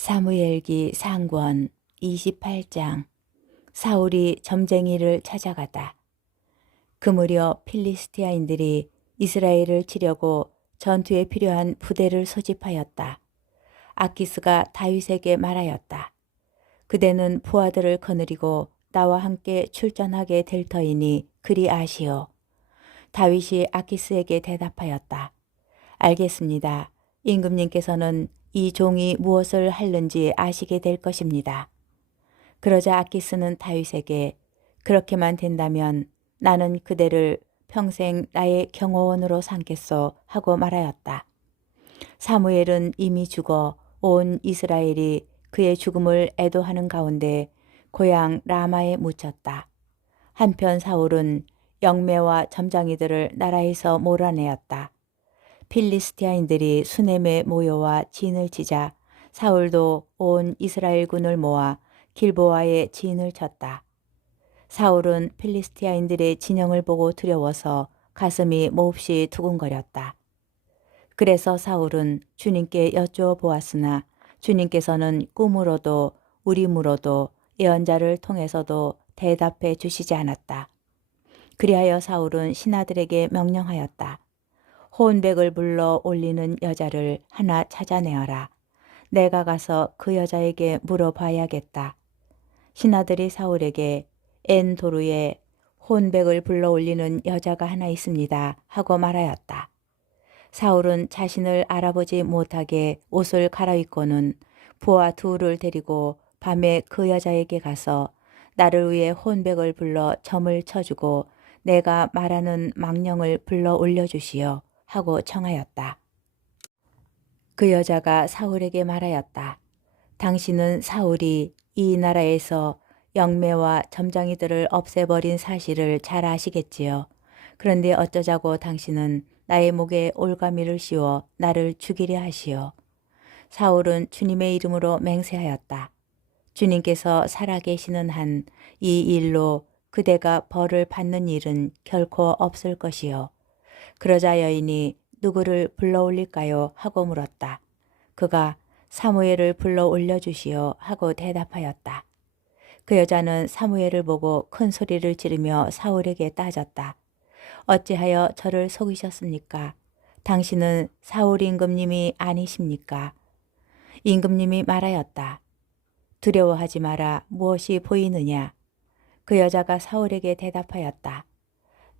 사무엘기 상권 28장. 사울이 점쟁이를 찾아가다. 그 무렵 필리스티아인들이 이스라엘을 치려고 전투에 필요한 부대를 소집하였다. 아키스가 다윗에게 말하였다. 그대는 부하들을 거느리고 나와 함께 출전하게 될 터이니 그리 아시오. 다윗이 아키스에게 대답하였다. 알겠습니다. 임금님께서는 이 종이 무엇을 하는지 아시게 될 것입니다. 그러자 아키스는 다윗에게 그렇게만 된다면 나는 그대를 평생 나의 경호원으로 삼겠소 하고 말하였다. 사무엘은 이미 죽어 온 이스라엘이 그의 죽음을 애도하는 가운데 고향 라마에 묻혔다. 한편 사울은 영매와 점장이들을 나라에서 몰아내었다. 필리스티아인들이 수넴에 모여와 진을 치자 사울도 온 이스라엘군을 모아 길보아에 진을 쳤다. 사울은 필리스티아인들의 진영을 보고 두려워서 가슴이 몹시 두근거렸다. 그래서 사울은 주님께 여쭈어 보았으나 주님께서는 꿈으로도 우림으로도 예언자를 통해서도 대답해 주시지 않았다. 그리하여 사울은 신하들에게 명령하였다. 호은백을 불러 올리는 여자를 하나 찾아내어라. 내가 가서 그 여자에게 물어봐야겠다. 신하들이 사울에게 엔도르에 호은백을 불러 올리는 여자가 하나 있습니다 하고 말하였다. 사울은 자신을 알아보지 못하게 옷을 갈아입고는 부하 둘을 데리고 밤에 그 여자에게 가서 나를 위해 호은백을 불러 점을 쳐주고 내가 말하는 망령을 불러 올려주시오 하고 청하였다. 그 여자가 사울에게 말하였다. 당신은 사울이 이 나라에서 영매와 점장이들을 없애버린 사실을 잘 아시겠지요. 그런데 어쩌자고 당신은 나의 목에 올가미를 씌워 나를 죽이려 하시오. 사울은 주님의 이름으로 맹세하였다. 주님께서 살아계시는 한 이 일로 그대가 벌을 받는 일은 결코 없을 것이요. 그러자 여인이 누구를 불러 올릴까요? 하고 물었다. 그가 사무엘을 불러 올려주시오 하고 대답하였다. 그 여자는 사무엘을 보고 큰 소리를 지르며 사울에게 따졌다. 어찌하여 저를 속이셨습니까? 당신은 사울 임금님이 아니십니까? 임금님이 말하였다. 두려워하지 마라. 무엇이 보이느냐? 그 여자가 사울에게 대답하였다.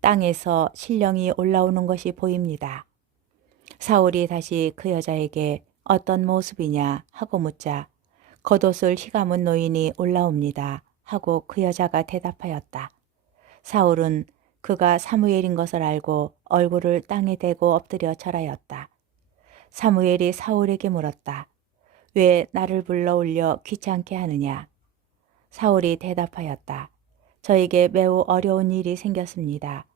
땅에서 신령이 올라오는 것이 보입니다. 사울이 다시 그 여자에게 어떤 모습이냐 하고 묻자 겉옷을 휘감은 노인이 올라옵니다 하고 그 여자가 대답하였다. 사울은 그가 사무엘인 것을 알고 얼굴을 땅에 대고 엎드려 절하였다. 사무엘이 사울에게 물었다. 왜 나를 불러 올려 귀찮게 하느냐? 사울이 대답하였다. 저에게 매우 어려운 일이 생겼습니다.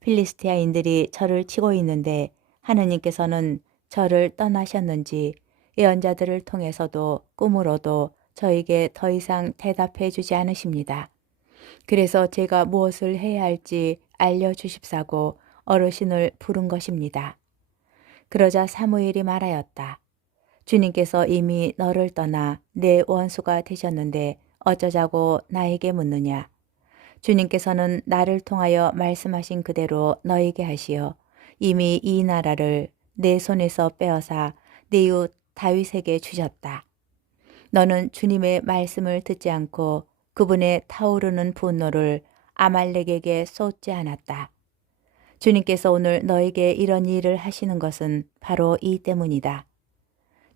필리스티아인들이 저를 치고 있는데 하느님께서는 저를 떠나셨는지 예언자들을 통해서도 꿈으로도 저에게 더 이상 대답해 주지 않으십니다. 그래서 제가 무엇을 해야 할지 알려주십사고 어르신을 부른 것입니다. 그러자 사무엘이 말하였다. 주님께서 이미 너를 떠나 내 원수가 되셨는데 어쩌자고 나에게 묻느냐. 주님께서는 나를 통하여 말씀하신 그대로 너에게 하시어 이미 이 나라를 내 손에서 빼어사 내 이웃 다윗에게 주셨다. 너는 주님의 말씀을 듣지 않고 그분의 타오르는 분노를 아말렉에게 쏟지 않았다. 주님께서 오늘 너에게 이런 일을 하시는 것은 바로 이 때문이다.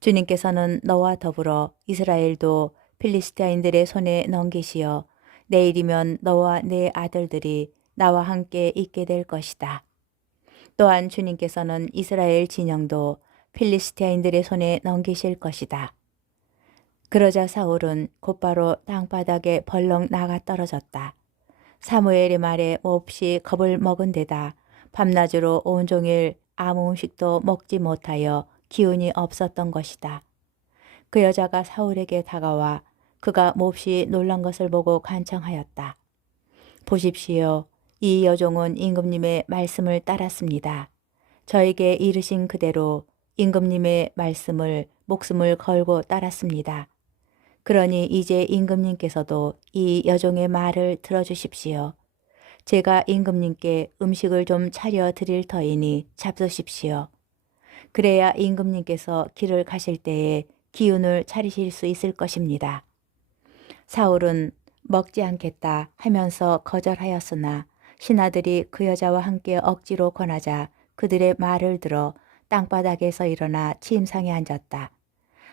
주님께서는 너와 더불어 이스라엘도 필리스티아인들의 손에 넘기시어 내일이면 너와 내 아들들이 나와 함께 있게 될 것이다. 또한 주님께서는 이스라엘 진영도 필리스티아인들의 손에 넘기실 것이다. 그러자 사울은 곧바로 땅바닥에 벌렁 나가 떨어졌다. 사무엘의 말에 몹시 겁을 먹은 데다 밤낮으로 온종일 아무 음식도 먹지 못하여 기운이 없었던 것이다. 그 여자가 사울에게 다가와 그가 몹시 놀란 것을 보고 간청하였다. 보십시오. 이 여종은 임금님의 말씀을 따랐습니다. 저에게 이르신 그대로 임금님의 말씀을 목숨을 걸고 따랐습니다. 그러니 이제 임금님께서도 이 여종의 말을 들어주십시오. 제가 임금님께 음식을 좀 차려 드릴 터이니 잡수십시오. 그래야 임금님께서 길을 가실 때에 기운을 차리실 수 있을 것입니다. 사울은 먹지 않겠다 하면서 거절하였으나 신하들이 그 여자와 함께 억지로 권하자 그들의 말을 들어 땅바닥에서 일어나 침상에 앉았다.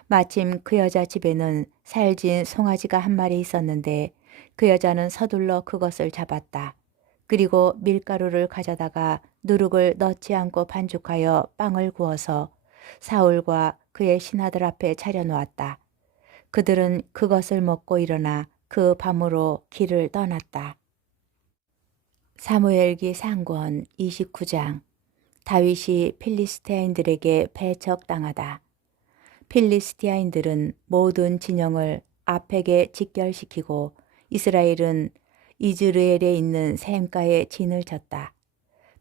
마침 그 여자 집에는 살진 송아지가 한 마리 있었는데 그 여자는 서둘러 그것을 잡았다. 그리고 밀가루를 가져다가 누룩을 넣지 않고 반죽하여 빵을 구워서 사울과 그의 신하들 앞에 차려놓았다. 그들은 그것을 먹고 일어나 그 밤으로 길을 떠났다. 사무엘기 상권 29장. 다윗이 필리스티아인들에게 배척당하다. 필리스티아인들은 모든 진영을 아펙에 직결시키고 이스라엘은 이즈르엘에 있는 샘가에 진을 쳤다.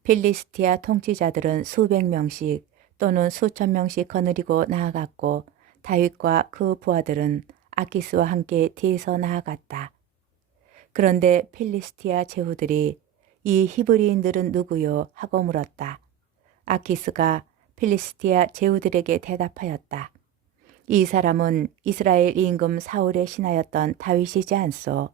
필리스티아 통치자들은 수백 명씩 또는 수천 명씩 거느리고 나아갔고 다윗과 그 부하들은 아키스와 함께 뒤에서 나아갔다. 그런데 필리스티아 제후들이 이 히브리인들은 누구요? 하고 물었다. 아키스가 필리스티아 제후들에게 대답하였다. 이 사람은 이스라엘 임금 사울의 신하였던 다윗이지 않소.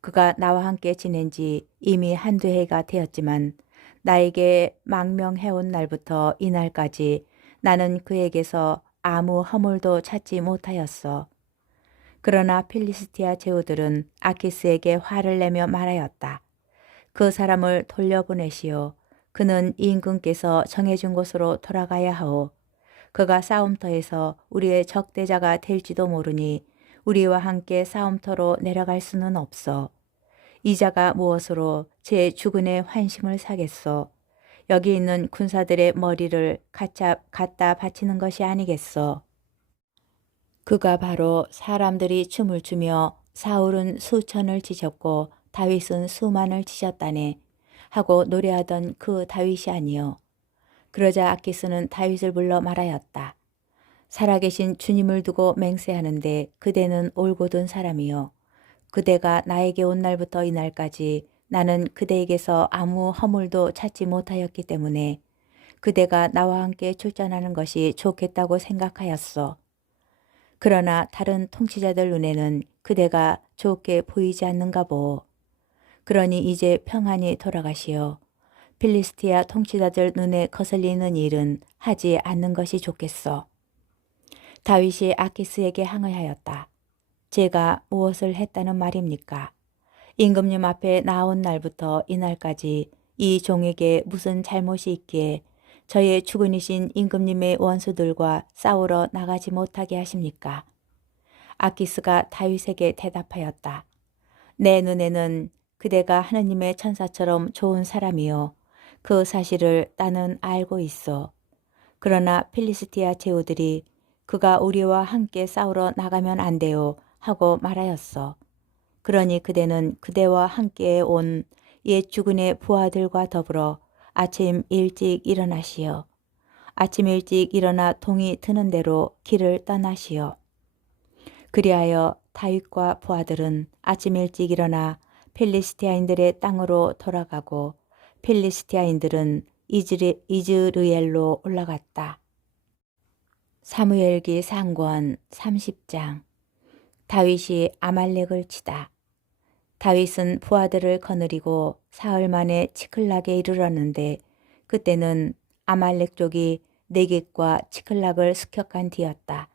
그가 나와 함께 지낸 지 이미 한두 해가 되었지만 나에게 망명해온 날부터 이날까지 나는 그에게서 아무 허물도 찾지 못하였소. 그러나 필리스티아 제후들은 아키스에게 화를 내며 말하였다. 그 사람을 돌려보내시오. 그는 임금께서 정해준 곳으로 돌아가야 하오. 그가 싸움터에서 우리의 적대자가 될지도 모르니 우리와 함께 싸움터로 내려갈 수는 없어. 이자가 무엇으로 제 주군의 환심을 사겠소. 여기 있는 군사들의 머리를 갖다 바치는 것이 아니겠소. 그가 바로 사람들이 춤을 추며 사울은 수천을 치셨고 다윗은 수만을 치셨다네 하고 노래하던 그 다윗이 아니요. 그러자 아키스는 다윗을 불러 말하였다. 살아계신 주님을 두고 맹세하는데 그대는 올곧은 사람이요. 그대가 나에게 온 날부터 이날까지 나는 그대에게서 아무 허물도 찾지 못하였기 때문에 그대가 나와 함께 출전하는 것이 좋겠다고 생각하였소. 그러나 다른 통치자들 눈에는 그대가 좋게 보이지 않는가 보. 그러니 이제 평안히 돌아가시오. 필리스티아 통치자들 눈에 거슬리는 일은 하지 않는 것이 좋겠소. 다윗이 아키스에게 항의하였다. 제가 무엇을 했다는 말입니까? 임금님 앞에 나온 날부터 이날까지 이 종에게 무슨 잘못이 있기에 저의 주군이신 임금님의 원수들과 싸우러 나가지 못하게 하십니까? 아키스가 다윗에게 대답하였다. 내 눈에는 그대가 하느님의 천사처럼 좋은 사람이요. 그 사실을 나는 알고 있어. 그러나 필리스티아 제후들이 그가 우리와 함께 싸우러 나가면 안 돼요 하고 말하였어. 그러니 그대는 그대와 함께 온 옛 주군의 부하들과 더불어 아침 일찍 일어나시오. 아침 일찍 일어나 동이 드는 대로 길을 떠나시오. 그리하여 다윗과 부하들은 아침 일찍 일어나 필리스티아인들의 땅으로 돌아가고 필리스티아인들은 이즈르엘로 올라갔다. 사무엘기 상권 30장. 다윗이 아말렉을 치다. 다윗은 부하들을 거느리고 사흘 만에 치클락에 이르렀는데 그때는 아말렉 족이 네겝과 치클락을 습격한 뒤였다.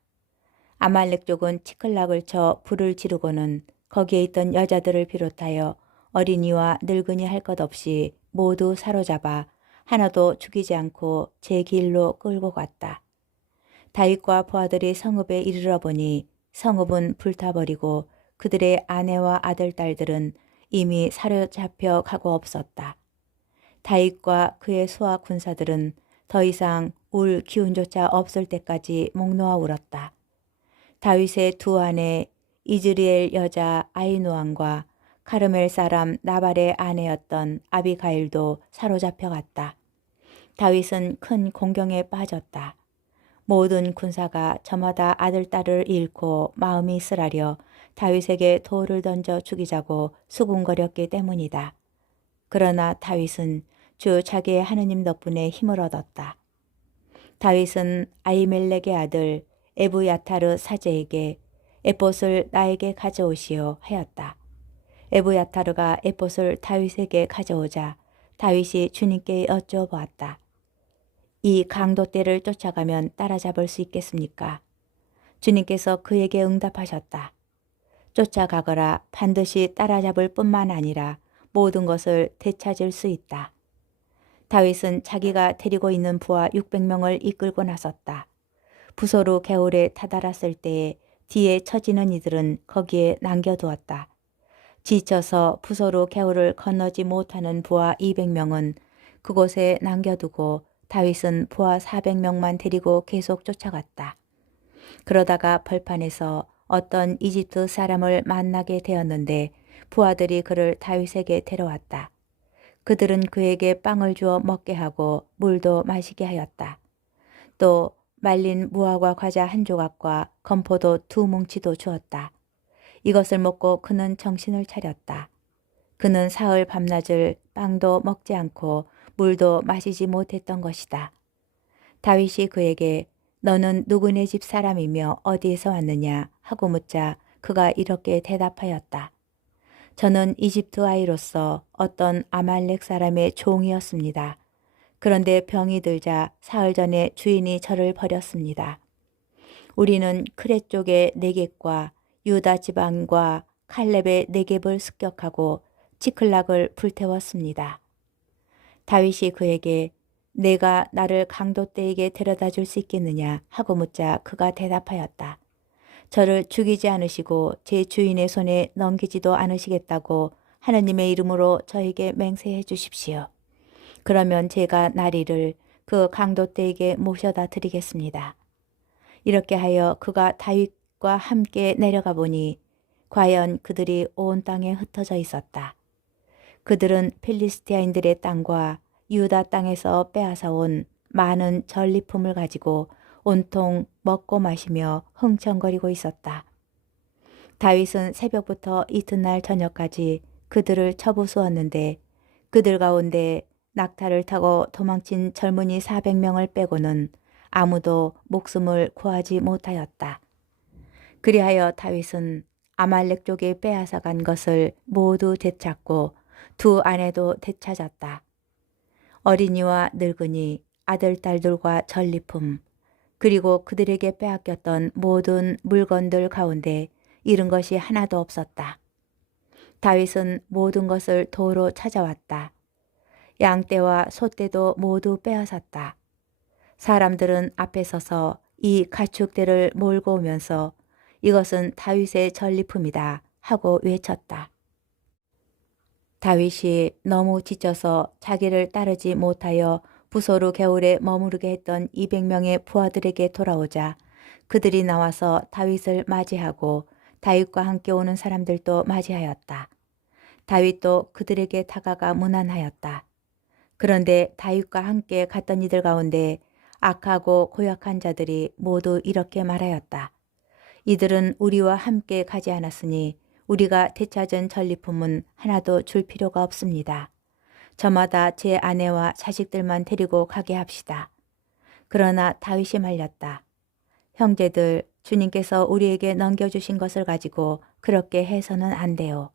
아말렉 족은 치클락을 쳐 불을 지르고는 거기에 있던 여자들을 비롯하여 어린이와 늙은이 할 것 없이 모두 사로잡아 하나도 죽이지 않고 제 길로 끌고 갔다. 다윗과 부하들이 성읍에 이르러 보니 성읍은 불타버리고 그들의 아내와 아들, 딸들은 이미 사로잡혀 가고 없었다. 다윗과 그의 수하 군사들은 더 이상 울 기운조차 없을 때까지 목 놓아 울었다. 다윗의 두 아내 이즈리엘 여자 아히노암과 카르멜 사람 나발의 아내였던 아비가일도 사로잡혀 갔다. 다윗은 큰 공경에 빠졌다. 모든 군사가 저마다 아들, 딸을 잃고 마음이 쓰라려 다윗에게 돌을 던져 죽이자고 수군거렸기 때문이다. 그러나 다윗은 주 자기의 하느님 덕분에 힘을 얻었다. 다윗은 아히멜렉의 아들 에브야타르 사제에게 에봇을 나에게 가져오시오 하였다. 에브야타르가 에봇을 다윗에게 가져오자 다윗이 주님께 여쭤보았다. 이 강도떼를 쫓아가면 따라잡을 수 있겠습니까? 주님께서 그에게 응답하셨다. 쫓아가거라. 반드시 따라잡을 뿐만 아니라 모든 것을 되찾을 수 있다. 다윗은 자기가 데리고 있는 부하 600명을 이끌고 나섰다. 부소로 개울에 다다랐을 때에 뒤에 처지는 이들은 거기에 남겨두었다. 지쳐서 부소로 개울을 건너지 못하는 부하 200명은 그곳에 남겨두고 다윗은 부하 400명만 데리고 계속 쫓아갔다. 그러다가 벌판에서 어떤 이집트 사람을 만나게 되었는데 부하들이 그를 다윗에게 데려왔다. 그들은 그에게 빵을 주어 먹게 하고 물도 마시게 하였다. 또 말린 무화과 과자 한 조각과 건포도 2뭉치도 주었다. 이것을 먹고 그는 정신을 차렸다. 그는 사흘 밤낮을 빵도 먹지 않고 물도 마시지 못했던 것이다. 다윗이 그에게 너는 누구네 집 사람이며 어디에서 왔느냐 하고 묻자 그가 이렇게 대답하였다. 저는 이집트 아이로서 어떤 아말렉 사람의 종이었습니다. 그런데 병이 들자 사흘 전에 주인이 저를 버렸습니다. 우리는 크레 쪽의 네겝과 유다 지방과 칼렙의 네겝을 습격하고 지클락을 불태웠습니다. 다윗이 그에게 내가 나를 강도떼에게 데려다 줄 수 있겠느냐 하고 묻자 그가 대답하였다. 저를 죽이지 않으시고 제 주인의 손에 넘기지도 않으시겠다고 하느님의 이름으로 저에게 맹세해 주십시오. 그러면 제가 나리를 그 강도떼에게 모셔다 드리겠습니다. 이렇게 하여 그가 다윗과 함께 내려가 보니 과연 그들이 온 땅에 흩어져 있었다. 그들은 필리스티아인들의 땅과 유다 땅에서 빼앗아온 많은 전리품을 가지고 온통 먹고 마시며 흥청거리고 있었다. 다윗은 새벽부터 이튿날 저녁까지 그들을 쳐부수었는데 그들 가운데 낙타를 타고 도망친 젊은이 400명을 빼고는 아무도 목숨을 구하지 못하였다. 그리하여 다윗은 아말렉 쪽에 빼앗아간 것을 모두 되찾고 두 아내도 되찾았다. 어린이와 늙은이, 아들, 딸들과 전리품, 그리고 그들에게 빼앗겼던 모든 물건들 가운데 잃은 것이 하나도 없었다. 다윗은 모든 것을 도로 찾아왔다. 양떼와 소떼도 모두 빼앗았다. 사람들은 앞에 서서 이 가축들을 몰고 오면서 이것은 다윗의 전리품이다 하고 외쳤다. 다윗이 너무 지쳐서 자기를 따르지 못하여 부소로 개울에 머무르게 했던 200명의 부하들에게 돌아오자 그들이 나와서 다윗을 맞이하고 다윗과 함께 오는 사람들도 맞이하였다. 다윗도 그들에게 다가가 문안하였다. 그런데 다윗과 함께 갔던 이들 가운데 악하고 고약한 자들이 모두 이렇게 말하였다. 이들은 우리와 함께 가지 않았으니 우리가 되찾은 전리품은 하나도 줄 필요가 없습니다. 저마다 제 아내와 자식들만 데리고 가게 합시다. 그러나 다윗이 말렸다. 형제들, 주님께서 우리에게 넘겨주신 것을 가지고 그렇게 해서는 안 돼요.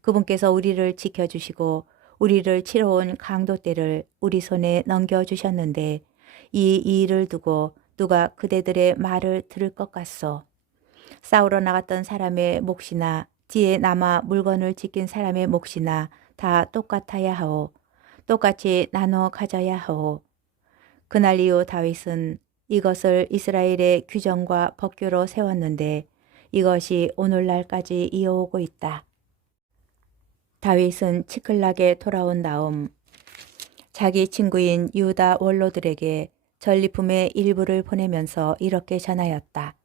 그분께서 우리를 지켜주시고 우리를 치러 온 강도떼를 우리 손에 넘겨주셨는데 이 일을 두고 누가 그대들의 말을 들을 것 같소. 싸우러 나갔던 사람의 몫이나 뒤에 남아 물건을 지킨 사람의 몫이나 다 똑같아야 하오. 똑같이 나눠 가져야 하오. 그날 이후 다윗은 이것을 이스라엘의 규정과 법규로 세웠는데 이것이 오늘날까지 이어오고 있다. 다윗은 치클락에 돌아온 다음 자기 친구인 유다 원로들에게 전리품의 일부를 보내면서 이렇게 전하였다.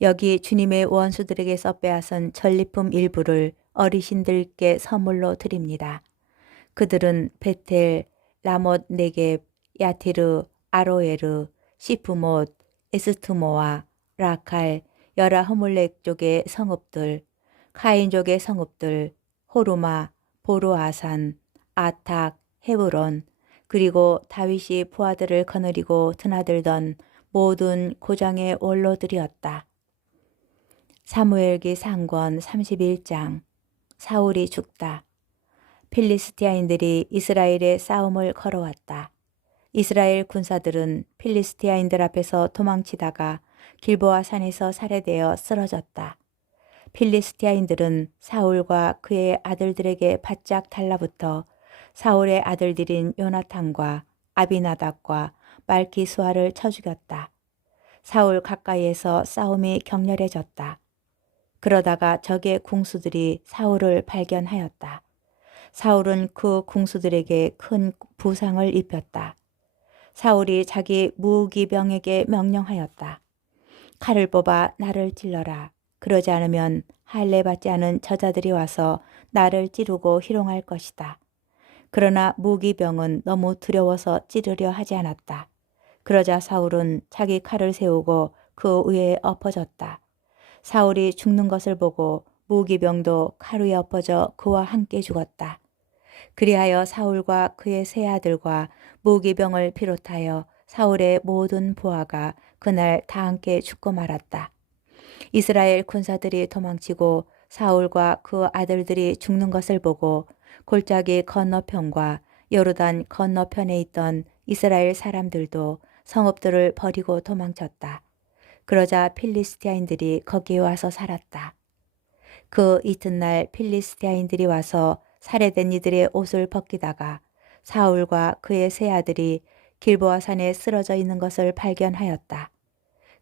여기 주님의 원수들에게서 빼앗은 전리품 일부를 어르신들께 선물로 드립니다. 그들은 베텔, 라못 네겝, 야티르, 아로에르, 시프못, 에스트모아, 라칼, 여라 허물렉 쪽의 성읍들, 카인족의 성읍들 호르마, 보르아산, 아탁, 헤브론, 그리고 다윗이 부하들을 거느리고 드나들던 모든 고장의 원로들이었다. 사무엘기 상권 31장. 사울이 죽다. 필리스티아인들이 이스라엘의 싸움을 걸어왔다. 이스라엘 군사들은 필리스티아인들 앞에서 도망치다가 길보아 산에서 살해되어 쓰러졌다. 필리스티아인들은 사울과 그의 아들들에게 바짝 달라붙어 사울의 아들들인 요나탄과 아비나답과 말기수아를 쳐 죽였다. 사울 가까이에서 싸움이 격렬해졌다. 그러다가 적의 궁수들이 사울을 발견하였다. 사울은 그 궁수들에게 큰 부상을 입혔다. 사울이 자기 무기병에게 명령하였다. 칼을 뽑아 나를 찔러라. 그러지 않으면 할례 받지 않은 저자들이 와서 나를 찌르고 희롱할 것이다. 그러나 무기병은 너무 두려워서 찌르려 하지 않았다. 그러자 사울은 자기 칼을 세우고 그 위에 엎어졌다. 사울이 죽는 것을 보고 무기병도 칼 위에 엎어져 그와 함께 죽었다. 그리하여 사울과 그의 세 아들과 무기병을 비롯하여 사울의 모든 부하가 그날 다 함께 죽고 말았다. 이스라엘 군사들이 도망치고 사울과 그 아들들이 죽는 것을 보고 골짜기 건너편과 요르단 건너편에 있던 이스라엘 사람들도 성읍들을 버리고 도망쳤다. 그러자 필리스티아인들이 거기에 와서 살았다. 그 이튿날 필리스티아인들이 와서 살해된 이들의 옷을 벗기다가 사울과 그의 세 아들이 길보아 산에 쓰러져 있는 것을 발견하였다.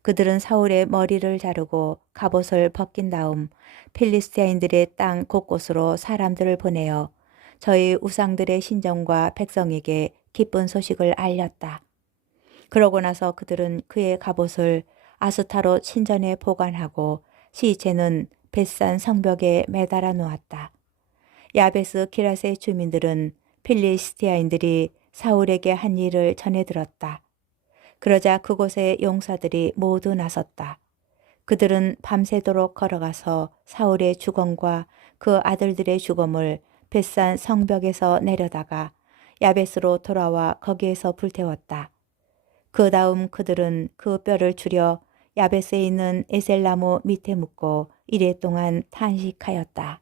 그들은 사울의 머리를 자르고 갑옷을 벗긴 다음 필리스티아인들의 땅 곳곳으로 사람들을 보내어 저희 우상들의 신정과 백성에게 기쁜 소식을 알렸다. 그러고 나서 그들은 그의 갑옷을 아스타롯 신전에 보관하고 시체는 벳산 성벽에 매달아 놓았다. 야베스 기라세 주민들은 필리스티아인들이 사울에게 한 일을 전해 들었다. 그러자 그곳의 용사들이 모두 나섰다. 그들은 밤새도록 걸어가서 사울의 주검과 그 아들들의 주검을 벳산 성벽에서 내려다가 야베스로 돌아와 거기에서 불태웠다. 그 다음 그들은 그 뼈를 추려 야베스에 있는 에셀나무 밑에 묻고 이레 동안 탄식하였다.